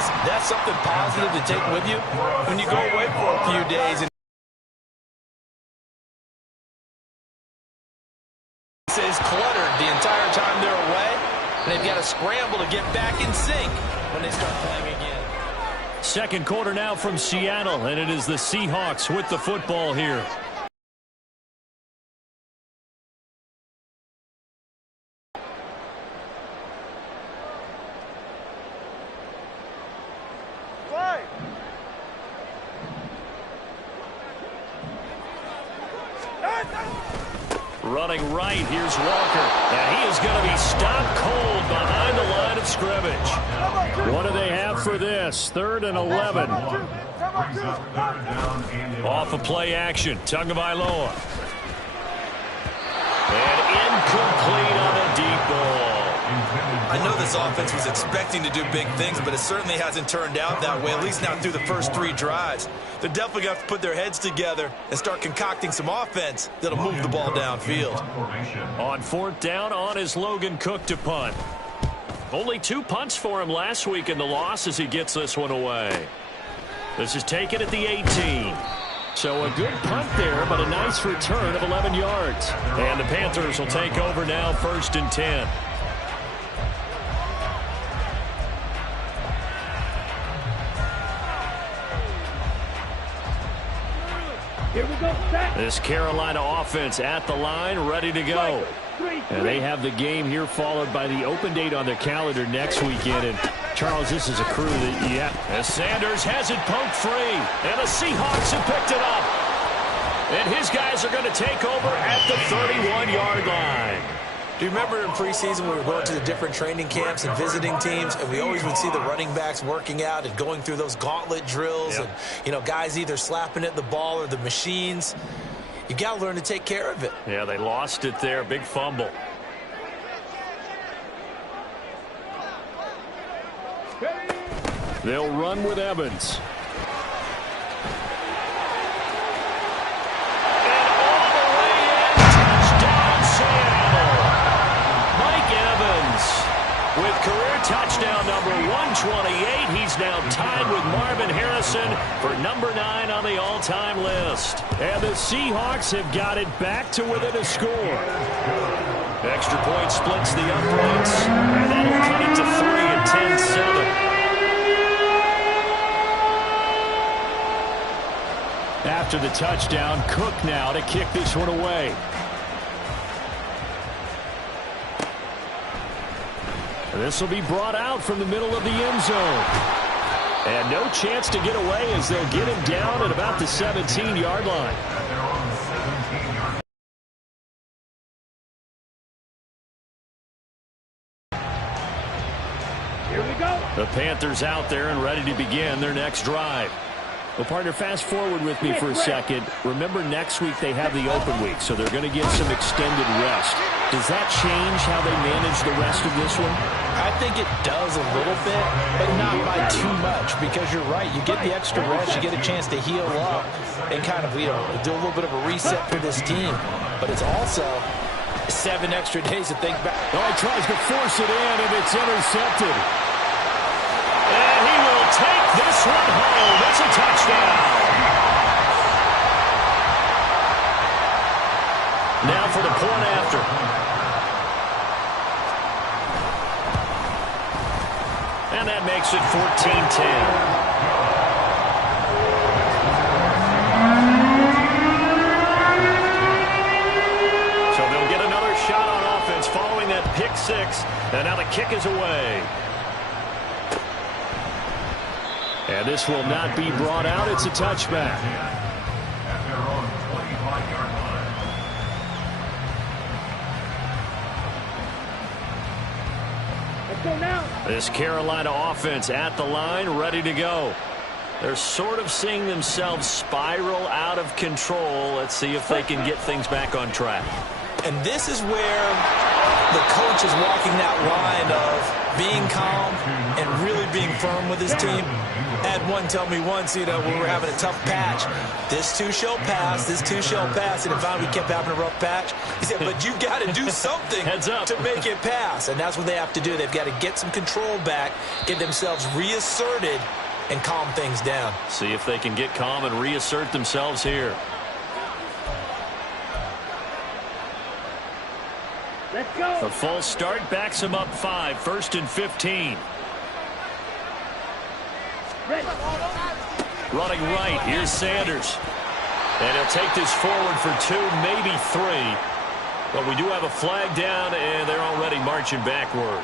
because that's something positive to take with you when you go away for a few days. And is cluttered the entire time they're away, and they've got to scramble to get back in sync when they start playing again. Second quarter now from Seattle, and it is the Seahawks with the football here. Running right, here's Walker. And he is going to be stopped cold behind the line of scrimmage. What do they have for this? 3rd and 11. Off of play action. Tagovailoa. And incomplete on a deep ball. I know this offense was expecting to do big things, but it certainly hasn't turned out that way, at least not through the first 3 drives. They're definitely going to have to put their heads together and start concocting some offense that'll move the ball downfield. On 4th down, on is Logan Cook to punt. Only 2 punts for him last week in the loss as he gets this one away. This is taken at the 18. So a good punt there, but a nice return of 11 yards. And the Panthers will take over now, 1st and 10. Here we go. This Carolina offense at the line, ready to go. And they have the game here followed by the open date on their calendar next weekend. And Charles, this is a crew that, as Sanders has it poked free. And the Seahawks have picked it up. And his guys are going to take over at the 31-yard line. Do you remember in preseason when we were going to the different training camps and visiting teams, and we always would see the running backs working out and going through those gauntlet drills, and, guys either slapping at the ball or the machines. You got to learn to take care of it. Yeah, they lost it there. Big fumble. They'll run with Evans. With career touchdown number 128, he's now tied with Marvin Harrison for number 9 on the all-time list. And the Seahawks have got it back to within a score. Extra point splits the uprights, and that'll cut it to 3 and 10-7. After the touchdown, Cook now to kick this one away. This will be brought out from the middle of the end zone. And no chance to get away as they'll get him down at about the 17-yard line. Here we go. The Panthers out there and ready to begin their next drive. Well, partner, fast forward with me for a second. Remember, next week they have the open week, so they're going to get some extended rest. Does that change how they manage the rest of this one? I think it does a little bit, but not by too much, because you're right. You get the extra rest, you get a chance to heal up and kind of, do a little bit of a reset for this team. But it's also 7 extra days to think back. Oh, he tries to force it in, and it's intercepted. And he will take this one home. It's a touchdown. Now for the point after. And that makes it 14-10. So they'll get another shot on offense following that pick 6. And now the kick is away. And this will not be brought out. It's a touchback. Let's go now. This Carolina offense at the line, ready to go. They're sort of seeing themselves spiral out of control. Let's see if they can get things back on track. And this is where the coach is walking that line of being calm and really being firm with his team. I had one tell me once, when we were having a tough patch, this too shall pass, this too shall pass. And if we kept having a rough patch, he said, but you got to do something to make it pass. And that's what they have to do. They've got to get some control back, get themselves reasserted, and calm things down. See if they can get calm and reassert themselves here. Let's go. A false start backs him up 5, 1st and 15. Ready. Running right, here's Sanders. And he'll take this forward for 2, maybe 3. But we do have a flag down, and they're already marching backward.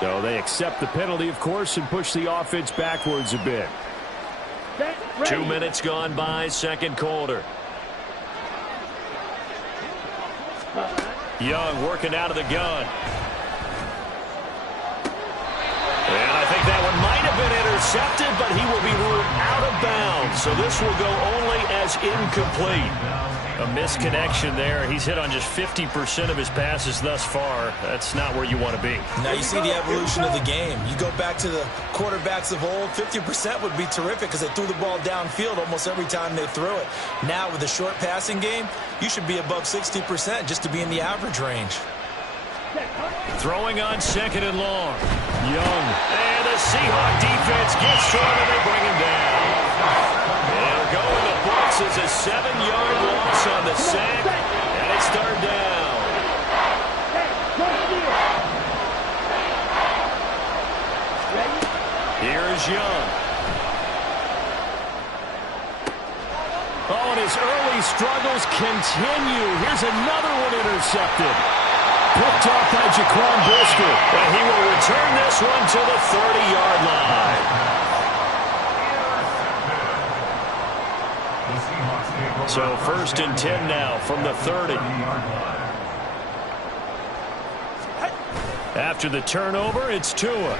So they accept the penalty, of course, and push the offense backwards a bit. 2 minutes gone by, second quarter. Young working out of the gun. And I think that one might have been intercepted, but he will be ruled out of bounds. So this will go only as incomplete. A misconnection there. He's hit on just 50% of his passes thus far. That's not where you want to be. Now you see the evolution of the game. You go back to the quarterbacks of old, 50% would be terrific because they threw the ball downfield almost every time they threw it. Now with the short passing game, you should be above 60% just to be in the average range. Throwing on 2nd and long. Young. And the Seahawk defense gets to him and they bring him down. They'll go in the books as a 7-yard loss on the sack. And it's 3rd down. Here's Young. Oh, and his early struggles continue. Here's another one intercepted. Picked off by Jaquan Brisker. And he will return this one to the 30-yard line. So 1st and 10 now from the 30. After the turnover, it's Tua.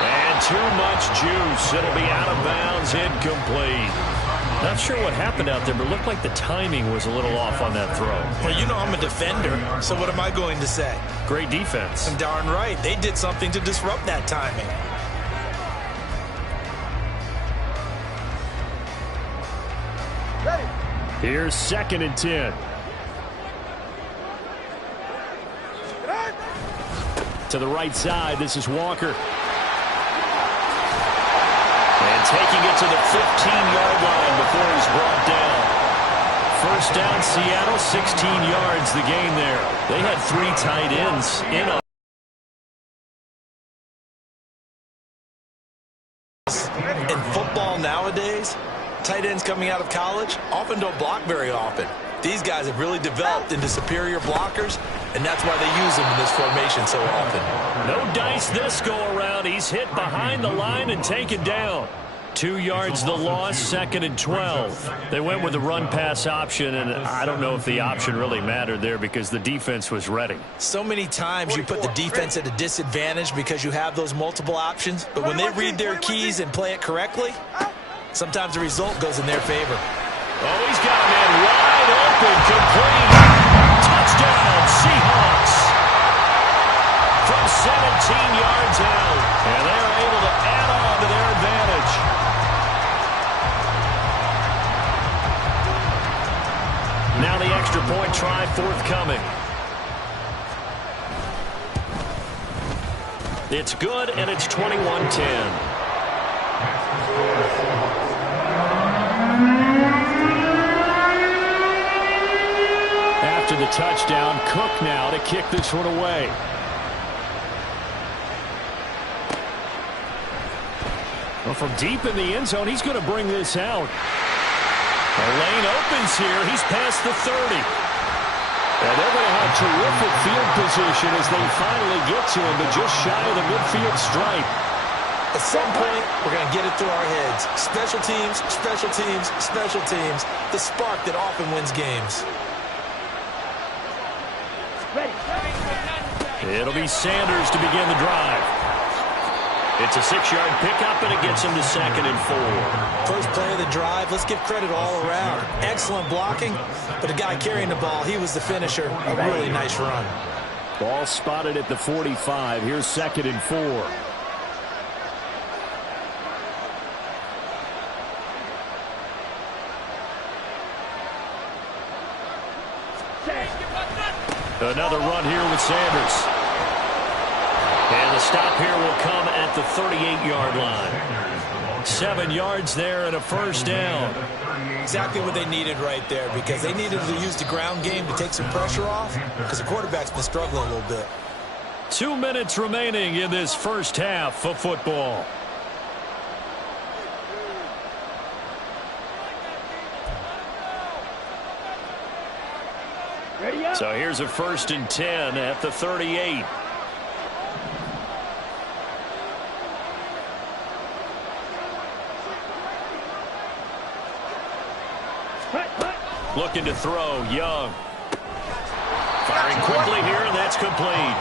And too much juice. It'll be out of bounds, incomplete. Not sure what happened out there, but it looked like the timing was a little off on that throw. Well, I'm a defender, so what am I going to say? Great defense. Darn right. They did something to disrupt that timing. Here's 2nd and 10. To the right side, this is Walker. And taking it to the 15-yard line before he's brought down. 1st down, Seattle, 16 yards the gain there. They had 3 tight ends in on. In football nowadays, tight ends coming out of college often don't block very often. These guys have really developed into superior blockers, and that's why they use them in this formation so often. No dice this go around. He's hit behind the line and taken down. 2 yards the loss, 2nd and 12. They went with the run-pass option, and I don't know if the option really mattered there because the defense was ready. So many times you put the defense at a disadvantage because you have those multiple options, but when they read their keys and play it correctly, sometimes the result goes in their favor. Oh, he's got a man wide open, complete. Touchdown, Seahawks. From 17 yards out. And they're able to add on to their advantage. Now the extra point try forthcoming. It's good, and it's 21-10. After the touchdown, Cook now to kick this one away. Well, from deep in the end zone, he's going to bring this out. The lane opens here. He's past the 30. And they're going to have terrific field position as they finally get to him, but just shy of the midfield stripe. At some point, we're going to get it through our heads. Special teams, special teams, special teams. The spark that often wins games. It'll be Sanders to begin the drive. It's a 6-yard pickup, and it gets him to 2nd and 4. First play of the drive, let's give credit all around. Excellent blocking, but the guy carrying the ball, he was the finisher. A really nice run. Ball spotted at the 45. Here's 2nd and 4. Another run here with Sanders. And the stop here will come at the 38-yard line. 7 yards there and a first down. Exactly what they needed right there, because they needed to use the ground game to take some pressure off, because the quarterback's been struggling a little bit. 2 minutes remaining in this first half of football. So here's a 1st and 10 at the 38. Looking to throw, Young. Firing quickly here, and that's complete.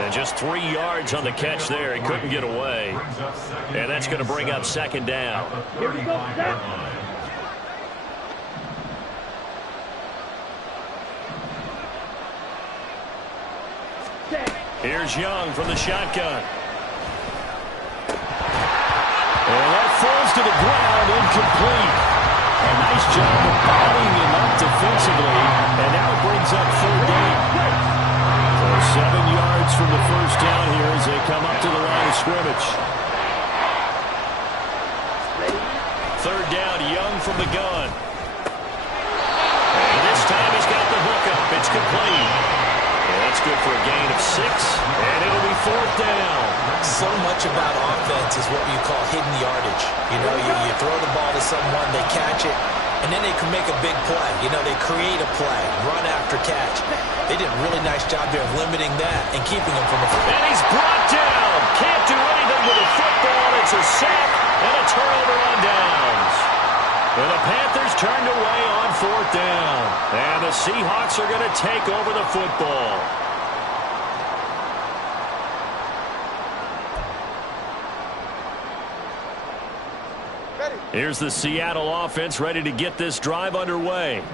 And just 3 yards on the catch there. He couldn't get away. And that's going to bring up 2nd down. Here we go, set. Here's Young from the shotgun. And that falls to the ground, incomplete. A nice job of bodying him up defensively, and now it brings up 3rd down. So 7 yards from the first down here as they come up to the line of scrimmage. 3rd down, Young from the gun. And this time he's got the hook up. It's complete. And that's good for a gain of 6, and it'll be 4th down. So much about offense is what you call hidden yardage. You know, you throw the ball to someone, they catch it, and then they can make a big play. You know, they create a play, run after catch. They did a really nice job there of limiting that and keeping them from a... And he's brought down. Can't do anything with a football. It's a sack and a turnover on downs. And the Panthers turned away on 4th down. And the Seahawks are going to take over the football. Here's the Seattle offense ready to get this drive underway.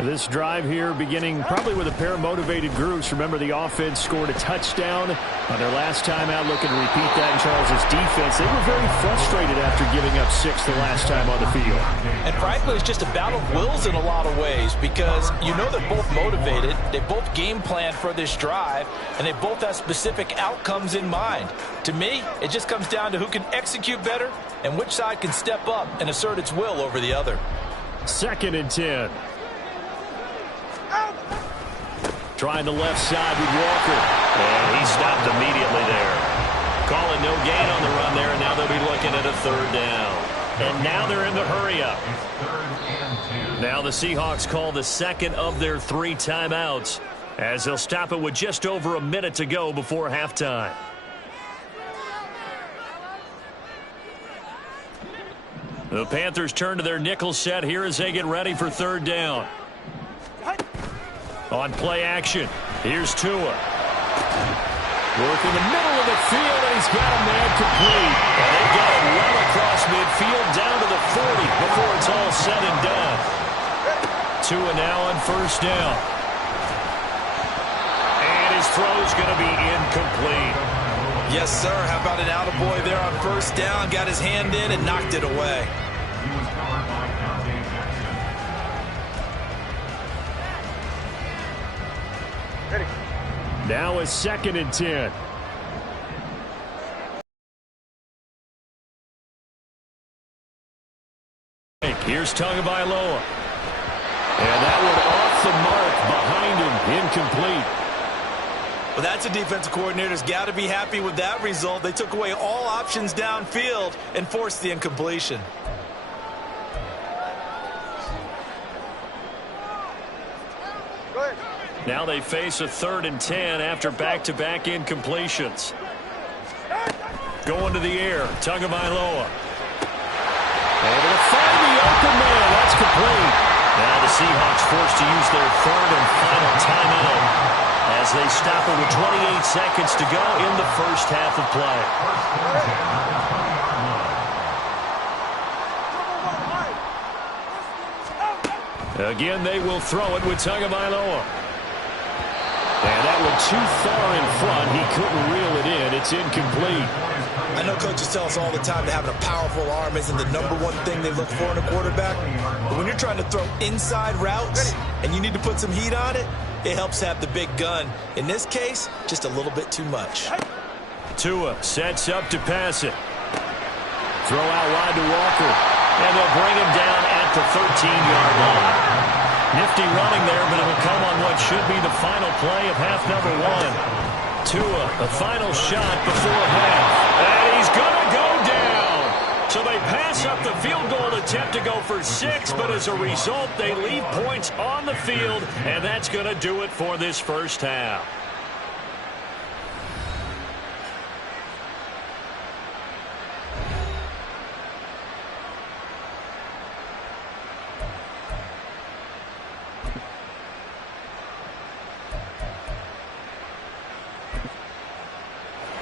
This drive here beginning probably with a pair of motivated groups. Remember, the offense scored a touchdown on their last time out. Looking to repeat that in Charles' defense. They were very frustrated after giving up 6 the last time on the field. And frankly, it's just a battle of wills in a lot of ways, because you know they're both motivated. They both game planned for this drive, and they both have specific outcomes in mind. To me, it just comes down to who can execute better and which side can step up and assert its will over the other. 2nd and 10. Trying the left side with Walker. And he stopped immediately there. Calling no gain on the run there, and now they'll be looking at a 3rd down. And now they're in the hurry-up. Now the Seahawks call the 2nd of their 3 timeouts, as they'll stop it with just over a minute to go before halftime. The Panthers turn to their nickel set here as they get ready for 3rd down. On play action, here's Tua. Working the middle of the field, and he's got a man complete. And they got it well across midfield down to the 40 before it's all said and done. Tua now on 1st down. And his throw's going to be incomplete. Yes, sir. How about an attaboy there on 1st down? Got his hand in and knocked it away. Now it's 2nd and 10. Here's Tagovailoa. And that one off the mark behind him, incomplete. Well, that's a defensive coordinator's got to be happy with that result. They took away all options downfield and forced the incompletion. Now they face a 3rd and 10 after back-to-back incompletions. Going to the air, Tagovailoa. Able to find the open man. That's complete. Now the Seahawks forced to use their 3rd and final timeout as they stop it with 28 seconds to go in the first half of play. Again, they will throw it with Tagovailoa. And that went too far in front. He couldn't reel it in. It's incomplete. I know coaches tell us all the time that having a powerful arm isn't the #1 thing they look for in a quarterback. But when you're trying to throw inside routes and you need to put some heat on it, it helps have the big gun. In this case, just a little bit too much. Tua sets up to pass it. Throw out wide to Walker. And they'll bring him down at the 13-yard line. Nifty running there, but it'll come on what should be the final play of half number 1. Tua, the final shot before half. And he's going to go down. So they pass up the field goal attempt to go for 6, but as a result, they leave points on the field, and that's going to do it for this first half.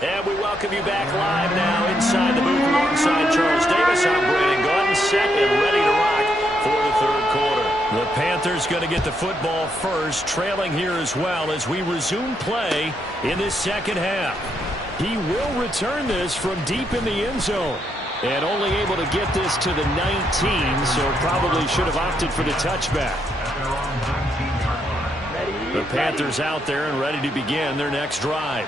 And we welcome you back live now inside the booth alongside Charles Davis. I'm Brandon Gordon, set and ready to rock for the third quarter. The Panthers going to get the football first, trailing here as well as we resume play in this second half. He will return this from deep in the end zone. And only able to get this to the 19, so probably should have opted for the touchback. The Panthers out there and ready to begin their next drive.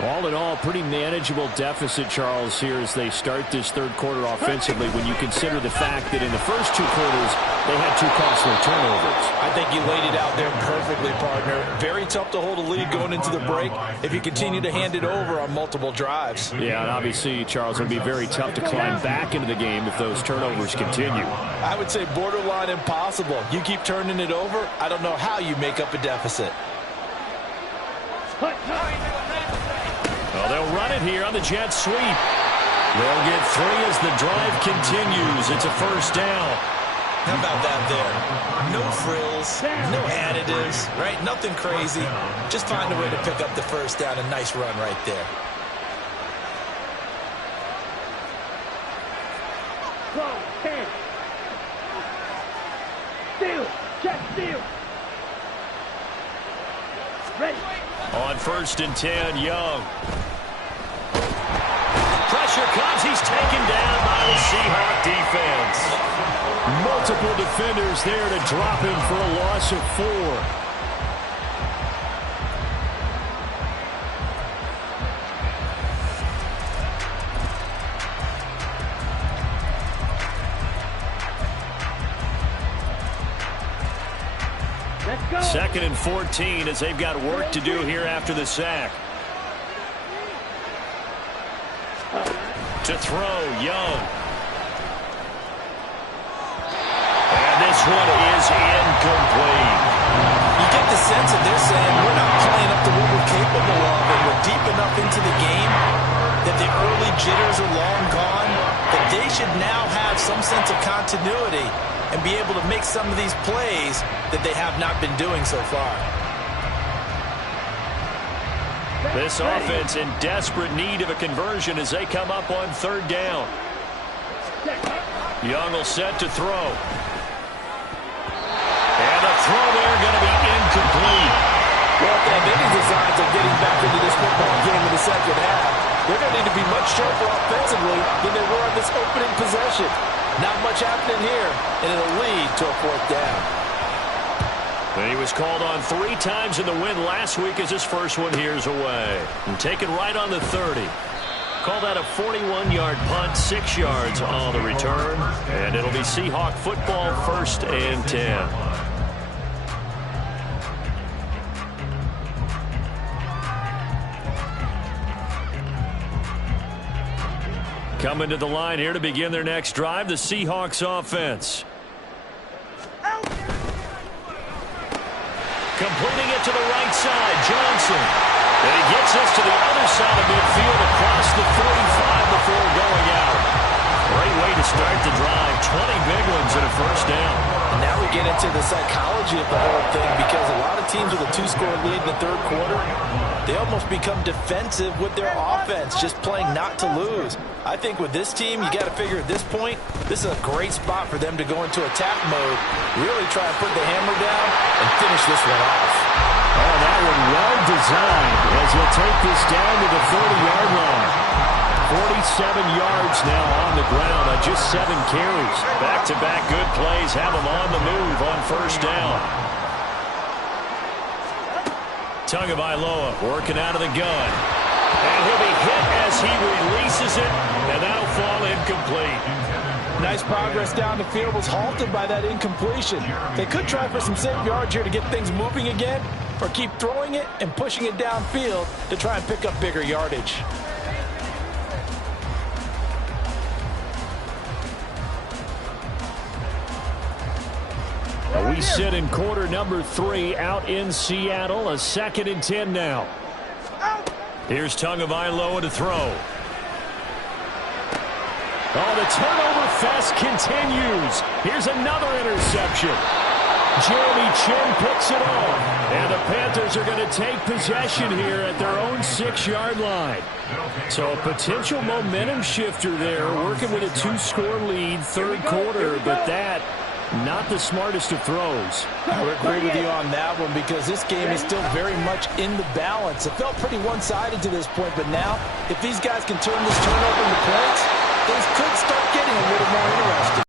All in all, pretty manageable deficit, Charles, here as they start this third quarter offensively when you consider the fact that in the first 2 quarters, they had 2 costly turnovers. I think you laid it out there perfectly, partner. Very tough to hold a lead going into the break if you continue to hand it over on multiple drives. Yeah, and obviously, Charles, it would be very tough to climb back into the game if those turnovers continue. I would say borderline impossible. You keep turning it over, I don't know how you make up a deficit. Well, they'll run it here on the jet sweep. They'll get 3 as the drive continues. It's a first down. How about that there? No frills, no additives, right? Nothing crazy. Just find a way to pick up the first down. A nice run right there. Go, 10. Steal, check, steal. Ready. On 1st and 10, Young. Pressure comes. He's taken down by the Seahawk defense. Multiple defenders there to drop him for a loss of 4. Let's go. 2nd and 14 as they've got work to do here after the sack. To throw, Young. And this one is incomplete. You get the sense that they're saying we're not playing up to what we're capable of, and we're deep enough into the game that the early jitters are long gone, that they should now have some sense of continuity and be able to make some of these plays that they have not been doing so far. This offense in desperate need of a conversion as they come up on 3rd down. Young will set to throw. And the throw there going to be incomplete. Well, if they have any designs of getting back into this football game in the second half, they're going to need to be much sharper offensively than they were on this opening possession. Not much happening here, and it'll lead to a 4th down. And he was called on 3 times in the win last week as his first one here's away. And taken right on the 30. Call that a 41-yard punt, 6 yards on the return. And it'll be Seahawk football 1st and 10. Coming to the line here to begin their next drive, the Seahawks offense. Completing it to the right side, Johnson. And he gets us to the other side of midfield across the 45 before going out. Great way to start the drive. 20 big ones and a first down. And now we get into the psychology of the whole thing, because a lot of teams with a 2-score lead in the third quarter, they almost become defensive with their offense, just playing not to lose. I think with this team, you got to figure at this point, this is a great spot for them to go into attack mode, really try and put the hammer down and finish this one off. Oh, that one well designed as he'll take this down to the 40-yard line. 47 yards now on the ground on just 7 carries. Back-to-back good plays have him on the move on first down. Tagovailoa working out of the gun. And he'll be hit as he releases it, and that'll fall incomplete. Nice progress down the field, was halted by that incompletion. They could try for some safe yards here to get things moving again, or keep throwing it and pushing it downfield to try and pick up bigger yardage. We sit in quarter number 3 out in Seattle. A 2nd and 10 now. Here's Tagovailoa to throw. Oh, the turnover fest continues. Here's another interception. Jeremy Chin picks it off. And the Panthers are going to take possession here at their own 6-yard line. So a potential momentum shifter there, working with a 2-score lead, third quarter, but that not the smartest of throws. I would agree with you on that one, because this game is still very much in the balance. It felt pretty one-sided to this point, but now, if these guys can turn this turnover into points, things could start getting a little more interesting.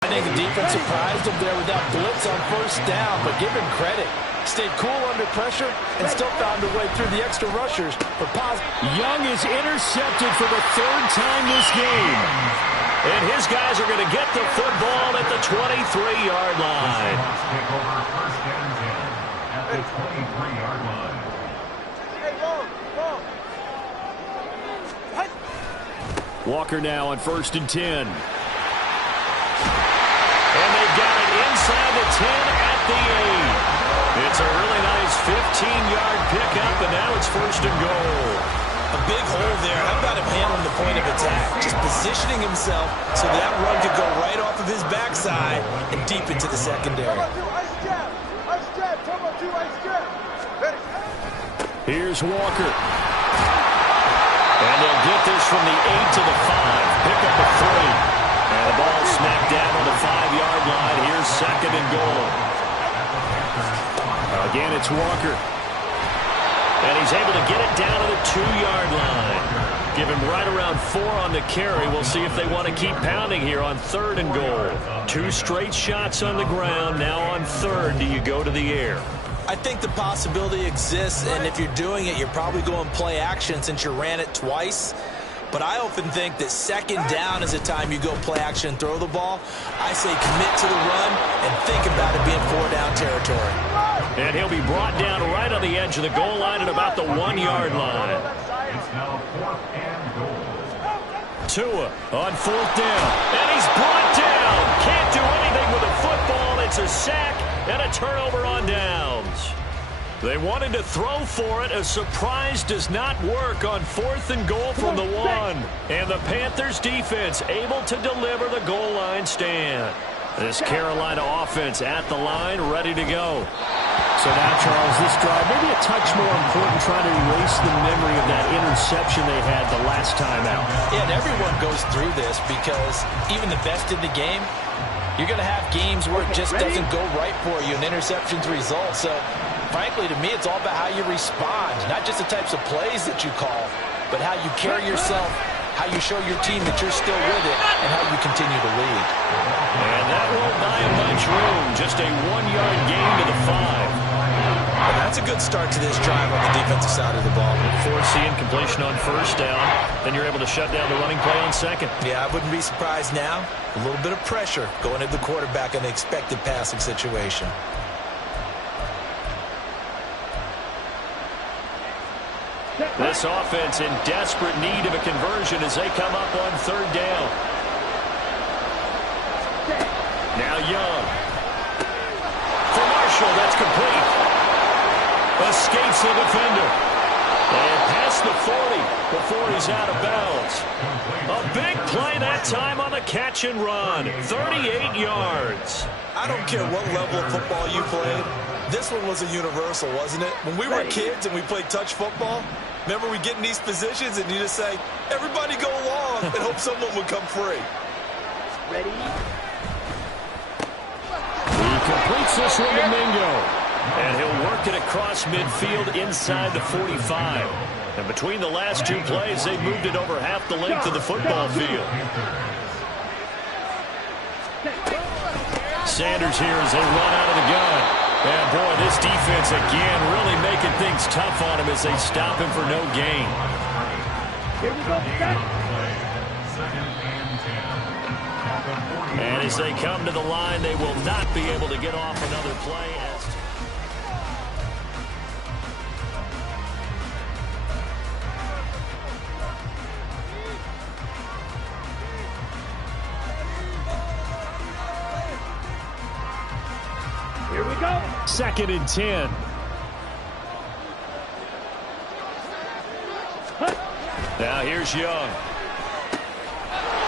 I think the defense surprised him there with that blitz on first down, but give him credit. Stayed cool under pressure and still found a way through the extra rushers for positive. Young is intercepted for the 3rd time this game. And his guys are going to get the football at the 23-yard line. Walker now on 1st and 10. And they got it inside the 10 at the 8. It's a really nice 15-yard pickup, and now it's 1st and goal. A big hole there. How about him handling the point of attack? Just positioning himself so that run could go right off of his backside and deep into the secondary. Here's Walker. And they'll get this from the 8 to the 5. Pick up a 3. And the ball smacked down on the 5-yard line. Here's 2nd and goal. Again, it's Walker. And he's able to get it down to the 2-yard line. Give him right around 4 on the carry. We'll see if they want to keep pounding here on 3rd and goal. 2 straight shots on the ground. Now on 3rd, do you go to the air? I think the possibility exists, and if you're doing it, you're probably going play action since you ran it twice. But I often think that 2nd down is the time you go play action and throw the ball. I say commit to the run and think about it being 4-down territory. And he'll be brought down right on the edge of the goal line at about the 1-yard line. Tua on 4th down. And he's brought down. Can't do anything with a football. It's a sack and a turnover on downs. They wanted to throw for it. A surprise does not work on 4th and goal from the 1. And the Panthers defense able to deliver the goal line stand. This Carolina offense at the line, ready to go. So now, Charles, this drive maybe a touch more important, trying to erase the memory of that interception they had the last time out. Yeah, and everyone goes through this, because even the best in the game, you're going to have games where it just doesn't go right for you, and interceptions result. So, frankly, to me, it's all about how you respond, not just the types of plays that you call, but how you carry yourself, how you show your team that you're still with it, and how you continue to lead. And that won't buy him much room. Just a 1-yard gain to the 5. And that's a good start to this drive on the defensive side of the ball. Force the incompletion on 1st down. Then you're able to shut down the running play on 2nd. Yeah, I wouldn't be surprised now. A little bit of pressure going at the quarterback in the expected passing situation. This offense in desperate need of a conversion as they come up on 3rd down. Now Young. For Marshall, that's complete. Escapes the defender. And past the 40 before he's out of bounds. A big play that time on the catch and run. 38 yards. I don't care what level of football you played. This one was a universal, wasn't it? When we were kids and we played touch football, remember we get in these positions and you just say, everybody go along and hope someone would come free. Ready? He completes this one to Mingo. And he'll work it across midfield inside the 45. And between the last two plays, they moved it over half the length of the football field. Sanders here as they run out of the gun. And boy, this defense again really making things tough on him as they stop him for no gain. Here we go, set. And as they come to the line, they will not be able to get off another play. Here we go. 2nd and 10. Now here's Young.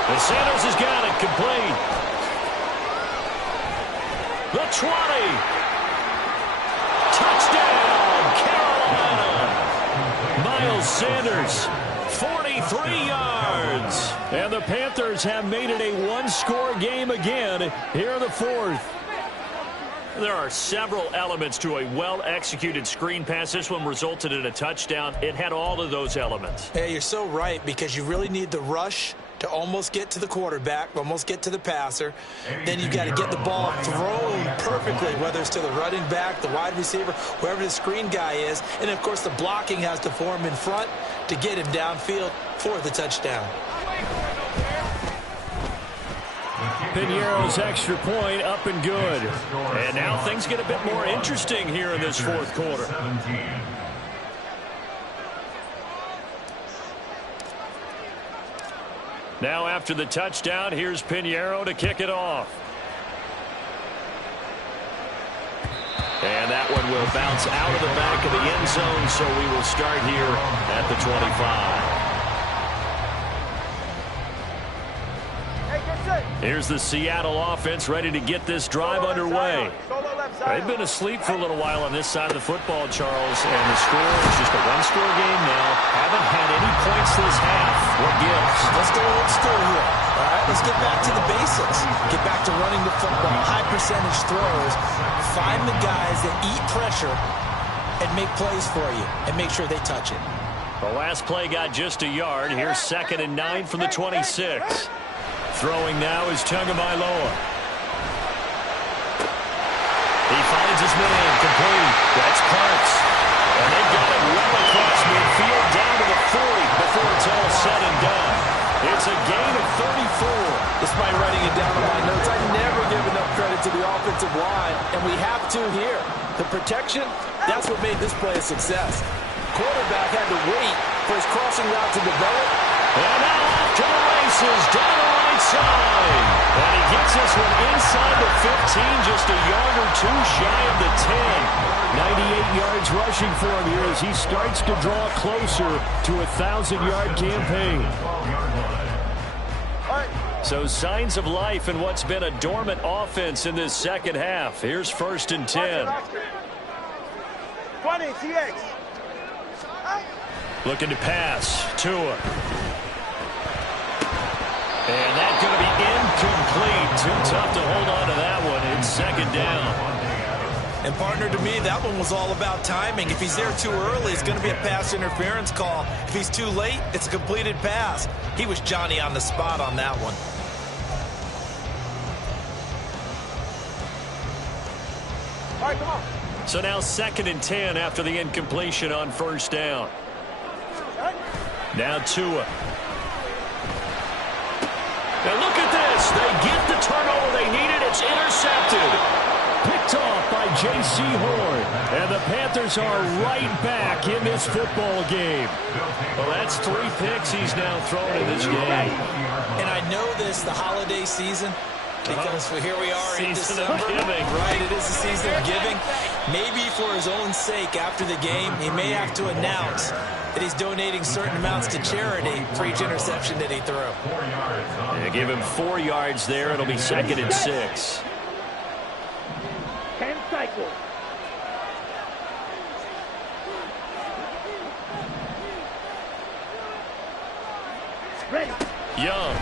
And Sanders has got it complete. The 20. Touchdown, Carolina. Miles Sanders, 43 yards. And the Panthers have made it a one-score game again here in the 4th. There are several elements to a well-executed screen pass. This one resulted in a touchdown. It had all of those elements. Yeah, you're so right, because you really need the rush to almost get to the quarterback, almost get to the passer. Then you've got to get the ball thrown perfectly, whether it's to the running back, the wide receiver, wherever the screen guy is. And, of course, the blocking has to form in front to get him downfield for the touchdown. Piñeiro's extra point up and good. And now things get a bit more interesting here in this 4th quarter. Now after the touchdown, here's Piñeiro to kick it off. And that one will bounce out of the back of the end zone, so we will start here at the 25. Here's the Seattle offense ready to get this drive underway. They've been asleep for a little while on this side of the football, Charles, and the score is just a one-score game now. Haven't had any points this half. What gives? Let's go old school here. All right, let's get back to the basics. Get back to running the football, high percentage throws. Find the guys that eat pressure and make plays for you, and make sure they touch it. The last play got just a yard. Here's 2nd and 9 from the 26. Throwing now is Tagovailoa. He finds his man, complete. That's Parks. And they've got it well across midfield down to the 40 before it's all said and done. It's a gain of 34. Despite writing it down on my notes, I never give enough credit to the offensive line, and we have to here. The protection, that's what made this play a success. Quarterback had to wait for his crossing route to develop. And now off to the races, down the right side. And he gets this one inside the 15, just a yard or two shy of the 10. 98 yards rushing for him here as he starts to draw closer to a 1,000-yard campaign. So signs of life in what's been a dormant offense in this second half. Here's 1st and 10. 20, TX. Looking to pass. Tua. And that's going to be incomplete. Too tough to hold on to that one. It's 2nd down. And, partner, to me, that one was all about timing. If he's there too early, it's going to be a pass interference call. If he's too late, it's a completed pass. He was Johnny on the spot on that one. All right, come on. So now 2nd and 10 after the incompletion on 1st down. Now Tua. Now look at this. They get the turnover they needed. It's intercepted. Picked off by J.C. Horn. And the Panthers are right back in this football game. Well, that's 3 picks he's now thrown in this game. And I know this, the holiday season, because here we are in Season December. of giving. Right, it is the season of giving. Maybe for his own sake after the game, he may have to announce that he's donating certain amounts to charity for each interception that he threw. Yeah, give him 4 yards there. It'll be 2nd and 6. 10 cycles. Ready. Young.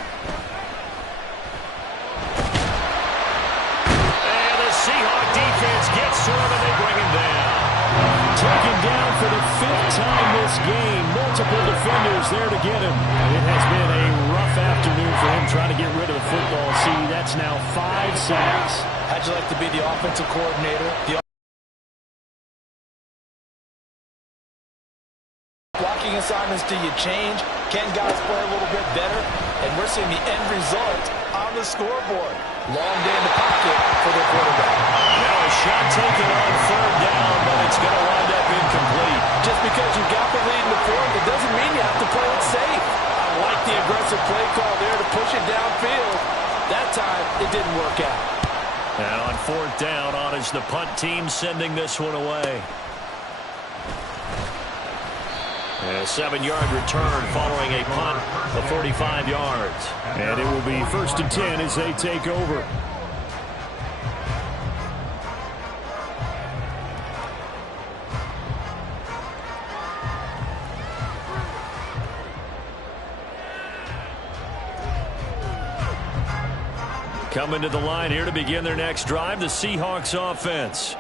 And the Seahawk defense gets to him, and they bring him down. Taken down for the 5th time this game. Multiple defenders there to get him. It has been a rough afternoon for him trying to get rid of the football. See, that's now 5 sacks. How'd you like to be the offensive coordinator? Blocking assignments, do you change? Can guys play a little bit better? And we're seeing the end result on the scoreboard. Long day in the pocket for the quarterback. Now a shot taken on 3rd down, but it's going to wind up incomplete. Just because you got the lead in the 4th, it doesn't mean you have to play it safe. I like the aggressive play call there to push it downfield. That time, it didn't work out. And on 4th down, on is the punt team sending this one away. A 7-yard return following a punt of 45 yards. And it will be 1st and 10 as they take over. Coming to the line here to begin their next drive, the Seahawks offense.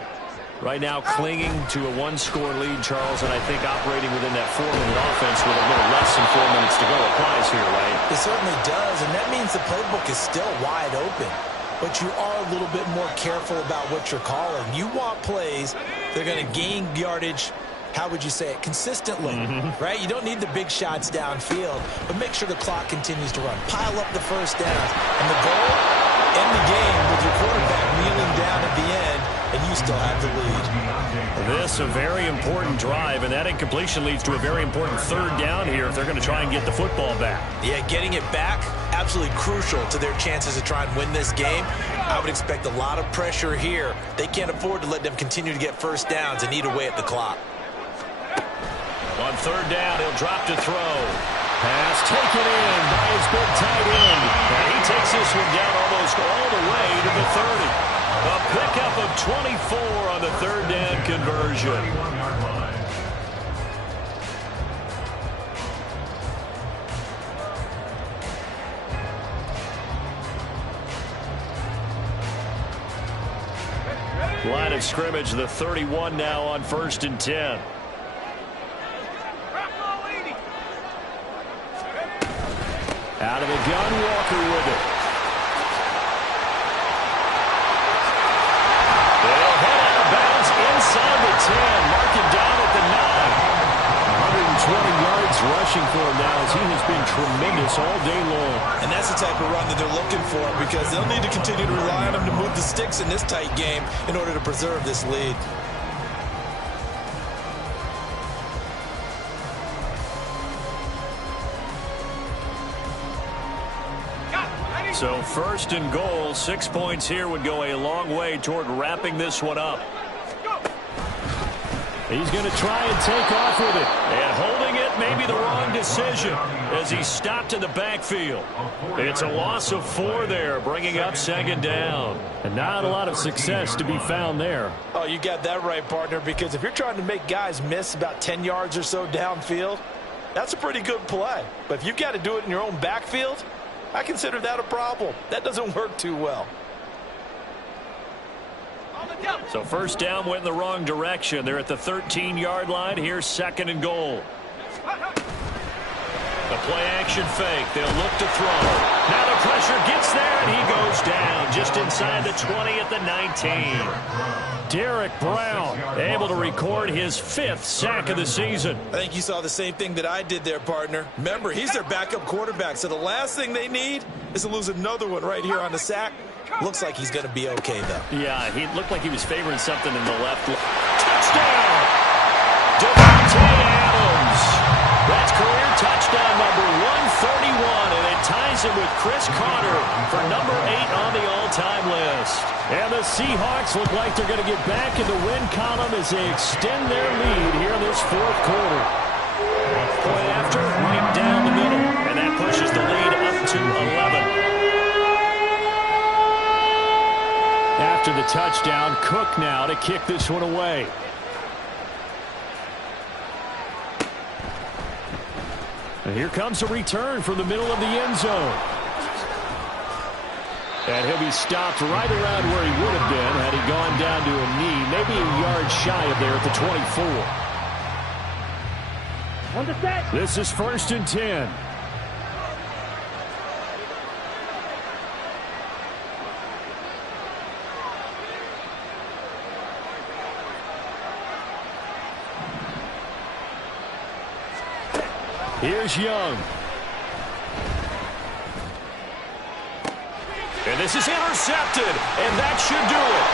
Right now clinging to a 1-score lead, Charles, and I think operating within that 4-minute offense with a little less than 4 minutes to go applies here, right? It certainly does, and that means the playbook is still wide open. But you are a little bit more careful about what you're calling. You want plays that are going to gain yardage, how would you say it, consistently, right? You don't need the big shots downfield, but make sure the clock continues to run. Pile up the first downs. And the goal, end the game with your quarterback kneeling down at the end, and you still have the lead. This a very important drive, and that incompletion leads to a very important 3rd down here if they're going to try and get the football back. Yeah, getting it back, absolutely crucial to their chances to try and win this game. I would expect a lot of pressure here. They can't afford to let them continue to get first downs and eat away at the clock. On 3rd down, he'll drop to throw. Pass taken in by his big tight end. And he takes this one down almost all the way to the 30. A pickup of 24 on the 3rd down conversion. Line of scrimmage, the 31 now on 1st and 10. Out of the gun, Walker with it. They'll head out of bounds inside the 10. Mark it down at the 9. 120 yards rushing for him now as he has been tremendous all day long. And that's the type of run that they're looking for because they'll need to continue to rely on him to move the sticks in this tight game in order to preserve this lead. So 1st and goal, 6 points here would go a long way toward wrapping this one up. He's going to try and take off with it. And holding it may be the wrong decision as he stopped in the backfield. It's a loss of 4 there, bringing up 2nd down. And not a lot of success to be found there. Oh, you got that right, partner, because if you're trying to make guys miss about 10 yards or so downfield, that's a pretty good play. But if you've got to do it in your own backfield, I consider that a problem. That doesn't work too well. So 1st down went in the wrong direction. They're at the 13-yard line. Here's 2nd and goal. The play action fake. They'll look to throw. Now the pressure gets there, and he goes down just inside the 20 at the 19. Derek Brown able to record his 5th sack of the season. I think you saw the same thing that I did there, partner. Remember, he's their backup quarterback, so the last thing they need is to lose another one right here on the sack. Looks like he's going to be okay, though. Yeah, he looked like he was favoring something in the left. Touchdown! Devontae Adams. That's career touchdown number 131, and it ties him with Chris Carter for number 8 on the all-time list. And the Seahawks look like they're going to get back in the win column as they extend their lead here in this 4th quarter. Point after, right down the middle. And that pushes the lead up to 11. After the touchdown, Cook now to kick this one away. And here comes a return from the middle of the end zone. And he'll be stopped right around where he would have been had he gone down to a knee, maybe a yard shy of there at the 24. On the set. This is 1st and 10. Here's Young. And this is intercepted, and that should do it.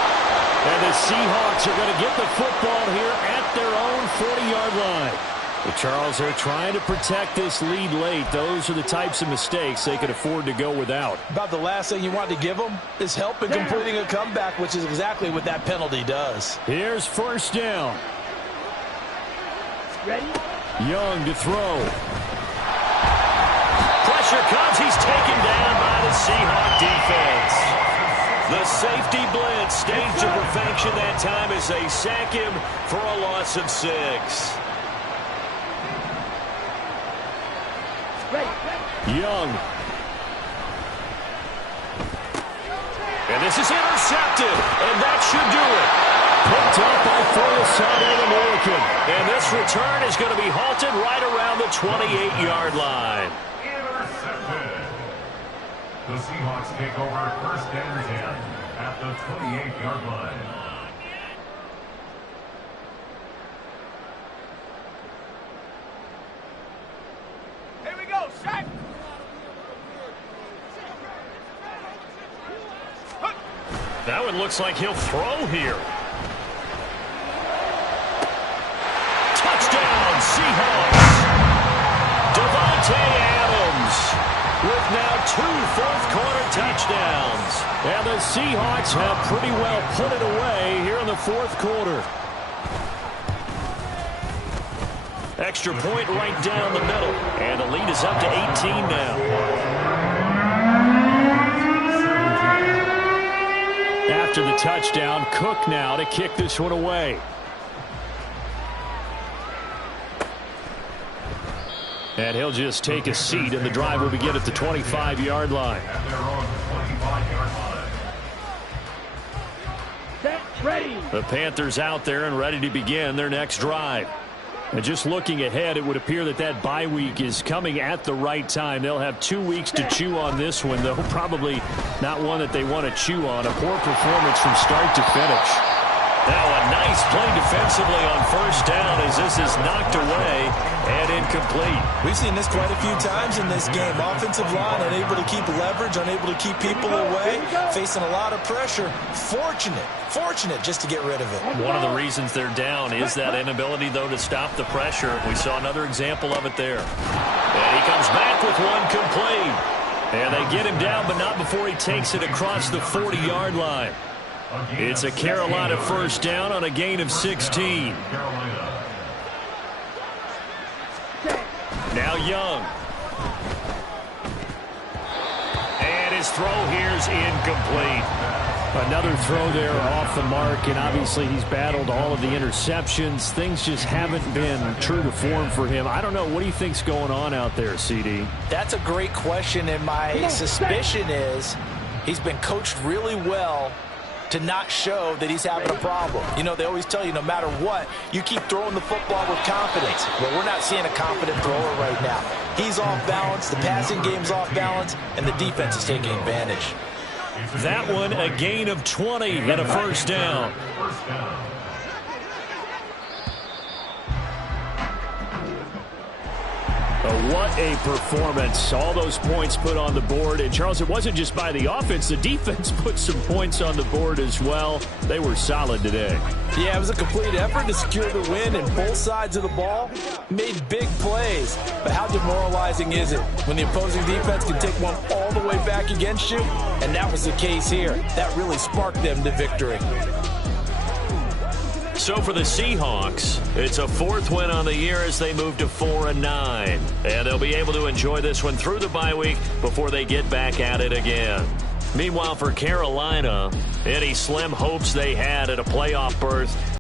And the Seahawks are going to get the football here at their own 40-yard line. Well, Charles, they're trying to protect this lead late. Those are the types of mistakes they could afford to go without. About the last thing you want to give them is help in completing a comeback, which is exactly what that penalty does. Here's 1st down. Ready? Young to throw. Pressure comes. He's taken down by the Seahawk defense. The safety blitz staged to perfection that time as they sack him for a loss of 6. Ready. Young. And this is intercepted, and that should do it. Picked up by full-sided American. And this return is going to be halted right around the 28-yard line. Intercepted. The Seahawks take over 1st and 10 at the 28-yard line. Here we go. Sack. That one looks like he'll throw here. Touchdown, Seahawks. Devontae Adams with now 2 fourth-quarter touchdowns. And the Seahawks have pretty well put it away here in the 4th quarter. Extra point right down the middle. And the lead is up to 18 now. After the touchdown, Cook now to kick this one away. And he'll just take a seat, and the drive will begin at the 25-yard line. At their own 25-yard line. Set. Ready. The Panthers out there and ready to begin their next drive. And just looking ahead, it would appear that that bye week is coming at the right time. They'll have 2 weeks to chew on this one, though probably not one that they want to chew on. A poor performance from start to finish. Now a nice play defensively on 1st down as this is knocked away and incomplete. We've seen this quite a few times in this game. Offensive line unable to keep leverage, unable to keep people away, facing a lot of pressure. Fortunate just to get rid of it. One of the reasons they're down is that inability, though, to stop the pressure. We saw another example of it there. And he comes back with one complete. And they get him down, but not before he takes it across the 40-yard line. It's a Carolina 1st down on a gain of 16. Now Young. And his throw here is incomplete. Another throw there off the mark, and obviously he's battled all of the interceptions. Things just haven't been true to form for him. I don't know. What do you think's going on out there, CD? That's a great question, and my suspicion is he's been coached really well to not show that he's having a problem. You know, they always tell you no matter what, you keep throwing the football with confidence. Well, we're not seeing a confident thrower right now. He's off balance, the passing game's off balance, and the defense is taking advantage. That one a gain of 20 and a 1st down. What a performance. All those points put on the board. And, Charles, it wasn't just by the offense. The defense put some points on the board as well. They were solid today. Yeah, it was a complete effort to secure the win, and both sides of the ball made big plays. But how demoralizing is it when the opposing defense can take one all the way back against you? And that was the case here. That really sparked them to victory. So for the Seahawks, it's a 4th win on the year as they move to 4-9. And they'll be able to enjoy this one through the bye week before they get back at it again. Meanwhile, for Carolina, any slim hopes they had at a playoff berth